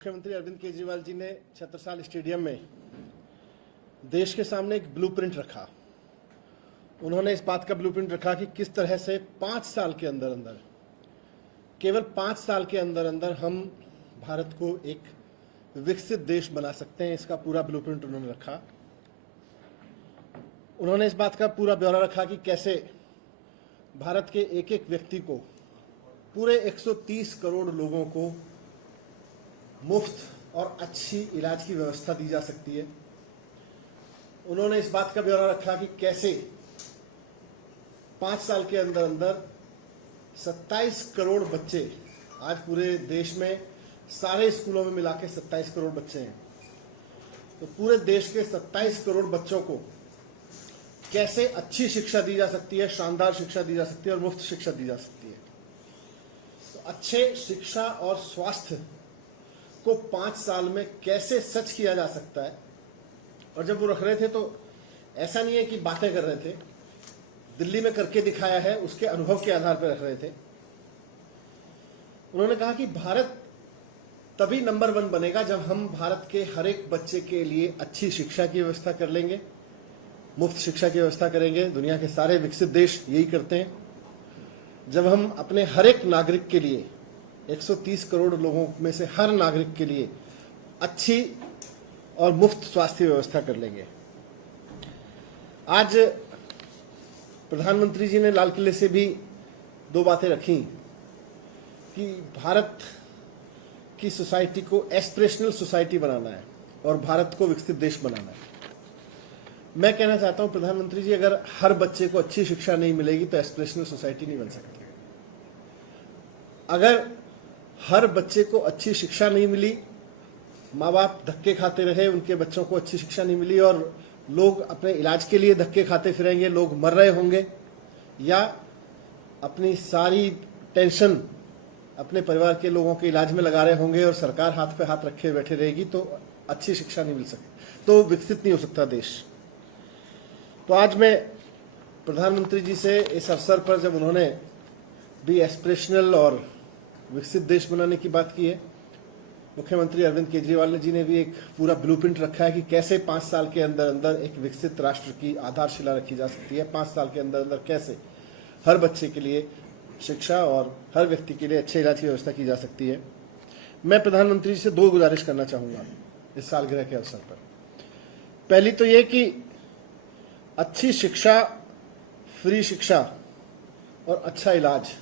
मुख्यमंत्री अरविंद केजरीवाल जी ने छत्रसाल स्टेडियम में देश के सामने एक ब्लूप्रिंट रखा। उन्होंने इस बात का ब्लूप्रिंट रखा कि किस तरह से 5 साल के अंदर अंदर, केवल 5 साल के अंदर अंदर हम भारत को एक विकसित देश बना सकते हैं। इसका पूरा ब्लूप्रिंट उन्होंने रखा। उन्होंने इस बात का पूरा ब्यौरा रखा कि कैसे भारत के एक एक व्यक्ति को, पूरे 130 करोड़ लोगों को मुफ्त और अच्छी इलाज की व्यवस्था दी जा सकती है। उन्होंने इस बात का ब्यौरा रखा कि कैसे 5 साल के अंदर अंदर 27 करोड़ बच्चे, आज पूरे देश में सारे स्कूलों में मिला के 27 करोड़ बच्चे हैं, तो पूरे देश के 27 करोड़ बच्चों को कैसे अच्छी शिक्षा दी जा सकती है, शानदार शिक्षा दी जा सकती है और मुफ्त शिक्षा दी जा सकती है। तो अच्छे शिक्षा और स्वास्थ्य को 5 साल में कैसे सच किया जा सकता है। और जब वो रख रहे थे तो ऐसा नहीं है कि बातें कर रहे थे, दिल्ली में करके दिखाया है, उसके अनुभव के आधार पर रख रहे थे। उन्होंने कहा कि भारत तभी नंबर 1 बनेगा जब हम भारत के हर एक बच्चे के लिए अच्छी शिक्षा की व्यवस्था कर लेंगे, मुफ्त शिक्षा की व्यवस्था करेंगे। दुनिया के सारे विकसित देश यही करते हैं। जब हम अपने हर एक नागरिक के लिए, 130 करोड़ लोगों में से हर नागरिक के लिए अच्छी और मुफ्त स्वास्थ्य व्यवस्था कर लेंगे। आज प्रधानमंत्री जी ने लाल किले से भी 2 बातें रखी कि भारत की सोसाइटी को एस्पिरेशनल सोसाइटी बनाना है और भारत को विकसित देश बनाना है। मैं कहना चाहता हूं प्रधानमंत्री जी, अगर हर बच्चे को अच्छी शिक्षा नहीं मिलेगी तो एस्पिरेशनल सोसाइटी नहीं बन सकती। अगर हर बच्चे को अच्छी शिक्षा नहीं मिली, माँ बाप धक्के खाते रहे, उनके बच्चों को अच्छी शिक्षा नहीं मिली और लोग अपने इलाज के लिए धक्के खाते फिरेंगे, लोग मर रहे होंगे या अपनी सारी टेंशन अपने परिवार के लोगों के इलाज में लगा रहे होंगे और सरकार हाथ पे हाथ रखे बैठे रहेगी, तो अच्छी शिक्षा नहीं मिल सकती, तो विकसित नहीं हो सकता देश। तो आज मैं प्रधानमंत्री जी से इस अवसर पर, जब उन्होंने भी एस्पिरेशनल और विकसित देश बनाने की बात की है, मुख्यमंत्री अरविंद केजरीवाल जी ने भी एक पूरा ब्लूप्रिंट रखा है कि कैसे 5 साल के अंदर अंदर एक विकसित राष्ट्र की आधारशिला रखी जा सकती है। 5 साल के अंदर अंदर कैसे हर बच्चे के लिए शिक्षा और हर व्यक्ति के लिए अच्छे इलाज की व्यवस्था की जा सकती है। मैं प्रधानमंत्री जी से 2 गुजारिश करना चाहूंगा इस सालगिरह के अवसर पर। पहली तो ये कि अच्छी शिक्षा, फ्री शिक्षा और अच्छा इलाज,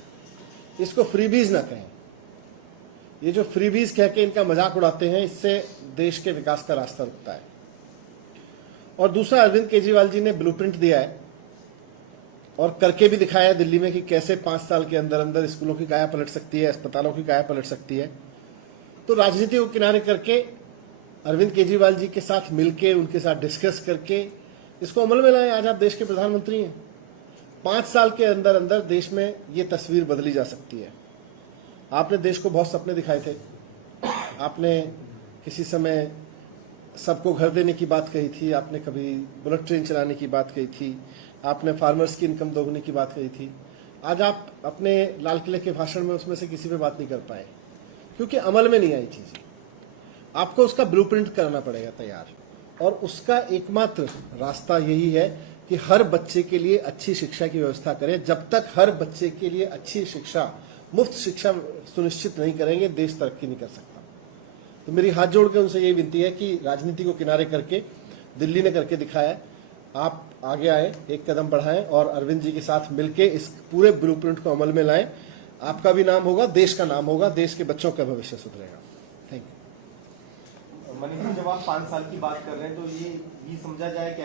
इसको फ्रीबीज ना कहें। ये जो फ्रीबीज कह के इनका मजाक उड़ाते हैं, इससे देश के विकास का रास्ता रुकता है। और दूसरा, अरविंद केजरीवाल जी ने ब्लूप्रिंट दिया है और करके भी दिखाया है दिल्ली में कि कैसे 5 साल के अंदर अंदर स्कूलों की काया पलट सकती है, अस्पतालों की काया पलट सकती है। तो राजनीति को किनारे करके अरविंद केजरीवाल जी के साथ मिलके, उनके साथ डिस्कस करके इसको अमल में लाएं। आज आप देश के प्रधानमंत्री हैं। 5 साल के अंदर अंदर देश में ये तस्वीर बदली जा सकती है। आपने देश को बहुत सपने दिखाए थे। आपने किसी समय सबको घर देने की बात कही थी, आपने कभी बुलेट ट्रेन चलाने की बात कही थी, आपने फार्मर्स की इनकम दोगुनी की बात कही थी। आज आप अपने लाल किले के भाषण में उसमें से किसी पे बात नहीं कर पाए, क्योंकि अमल में नहीं आई चीज। आपको उसका ब्लूप्रिंट करना पड़ेगा तैयार, और उसका एकमात्र रास्ता यही है कि हर बच्चे के लिए अच्छी शिक्षा की व्यवस्था करें। जब तक हर बच्चे के लिए अच्छी शिक्षा, मुफ्त शिक्षा सुनिश्चित नहीं करेंगे, देश तरक्की नहीं कर सकता। तो मेरी हाथ जोड़ के उनसे यही विनती है कि राजनीति को किनारे करके, दिल्ली ने करके दिखाया है, आप आगे आए, एक कदम बढ़ाएं और अरविंद जी के साथ मिलके इस पूरे ब्लूप्रिंट को अमल में लाएं। आपका भी नाम होगा, देश का नाम होगा, देश के बच्चों का भविष्य सुधरेगा। Thank you. मनीष जी, जब आप 5 साल की बात कर रहे हैं तो ये समझा जाए कि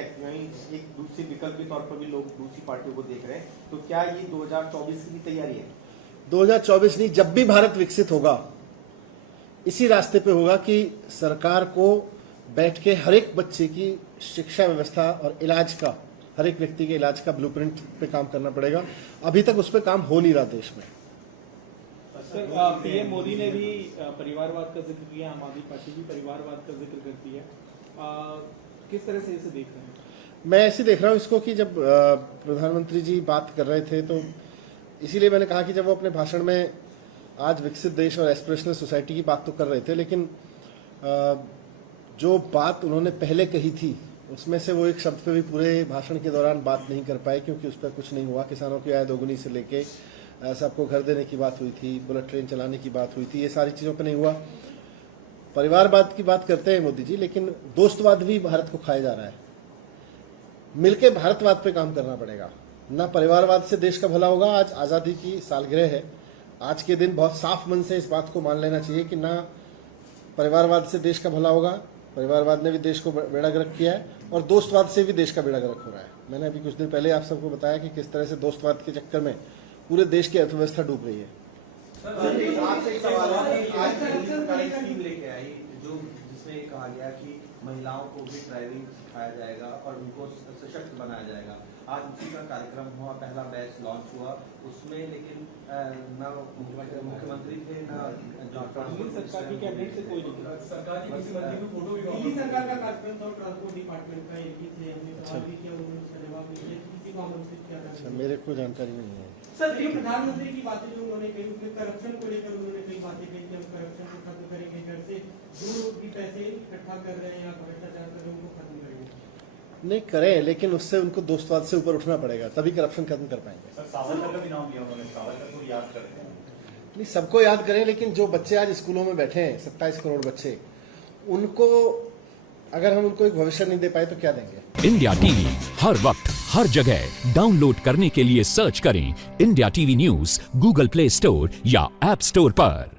एक दूसरे विकल्प के तौर पर भी लोग दूसरी पार्टियों को देख रहे हैं, तो क्या ये 2024 की तैयारी है? 2024 नहीं, जब भी भारत विकसित होगा, इसी रास्ते पे होगा कि सरकार को बैठ के हर एक बच्चे की शिक्षा व्यवस्था और इलाज का, हर एक व्यक्ति के इलाज का ब्लूप्रिंट पे काम करना पड़ेगा। अभी तक उस पर काम हो नहीं रहा देश में। पीएम मोदी ने भी परिवारवाद का जिक्र किया, आम आदमी पार्टी भी परिवारवाद का जिक्र करती है। किस तरह से इसे देख रहे हैं? मैं ऐसे देख रहा हूँ इसको कि जब प्रधानमंत्री जी बात कर रहे थे, तो इसीलिए मैंने कहा कि जब वो अपने भाषण में आज विकसित देश और एस्पिरेशनल सोसाइटी की बात तो कर रहे थे, लेकिन जो बात उन्होंने पहले कही थी उसमें से वो एक शब्द पे भी पूरे भाषण के दौरान बात नहीं कर पाए, क्योंकि उस पर कुछ नहीं हुआ। किसानों की आय दोगुनी से लेके सबको घर देने की बात हुई थी, बुलेट ट्रेन चलाने की बात हुई थी, ये सारी चीज़ों पे नहीं हुआ। परिवारवाद की बात करते हैं मोदी जी, लेकिन दोस्तवाद भी भारत को खाया जा रहा है। मिलके भारतवाद पे काम करना पड़ेगा, ना परिवारवाद से देश का भला होगा। आज आज़ादी की सालगिरह है, आज के दिन बहुत साफ मन से इस बात को मान लेना चाहिए कि ना परिवारवाद से देश का भला होगा, परिवारवाद ने भी देश को बेड़ा गर्क किया है, और दोस्तवाद से भी देश का बेड़ा गर्क हो रहा है। मैंने अभी कुछ दिन पहले आप सबको बताया कि किस तरह से दोस्तवाद के चक्कर में पूरे देश की अर्थव्यवस्था डूब रही है। आपसे एक सवाल है कि आज स्कीम लेके आई जो जिसमें कहा गया कि महिलाओं को भी ड्राइविंग सिखाया जाएगा और उनको सशक्त बनाया जाएगा। आज उसी का कार्यक्रम हुआ, पहला बैच लॉन्च हुआ उसमें, लेकिन न मुख्यमंत्री थे न सरकार की कैबिनेट से कोई नहीं। सरकार की किसी मंत्री को फोटो भी दिल्ली सरकार का कार्यक्रम था और ट्रांसपोर्ट डिपार्टमेंट का एक ही थे, हमने सवाल भी किया, उन्होंने उसका जवाब नहीं दिया, किसी को आमंत्रित किया था। अच्छा, मेरे को जानकारी नहीं है। सर ये प्रधानमंत्री की बातें जो उन्होंने कही, उसमें करप्शन को लेकर उन्होंने कई बातें कही कि हम करप्शन को खत्म करेंगे, घर से जो लोग भी पैसे इकट्ठा कर रहे हैं या भ्रष्टाचार कर रहे हैं उनको खत्म करेंगे। नहीं करें, लेकिन उससे उनको दोस्तवाद से ऊपर उठना पड़ेगा, तभी करप्शन खत्म कर पाएंगे। सर सावरकर का भी नाम लिया उन्होंने, सावरकर को याद करते हैं। नहीं, सबको याद करें, लेकिन जो बच्चे आज स्कूलों में बैठे हैं 27 करोड़ बच्चे, उनको अगर हम उनको एक भविष्य नहीं दे पाए तो क्या देंगे। इंडिया टीवी हर वक्त हर जगह डाउनलोड करने के लिए सर्च करें India TV news Google play store या ऐप स्टोर पर।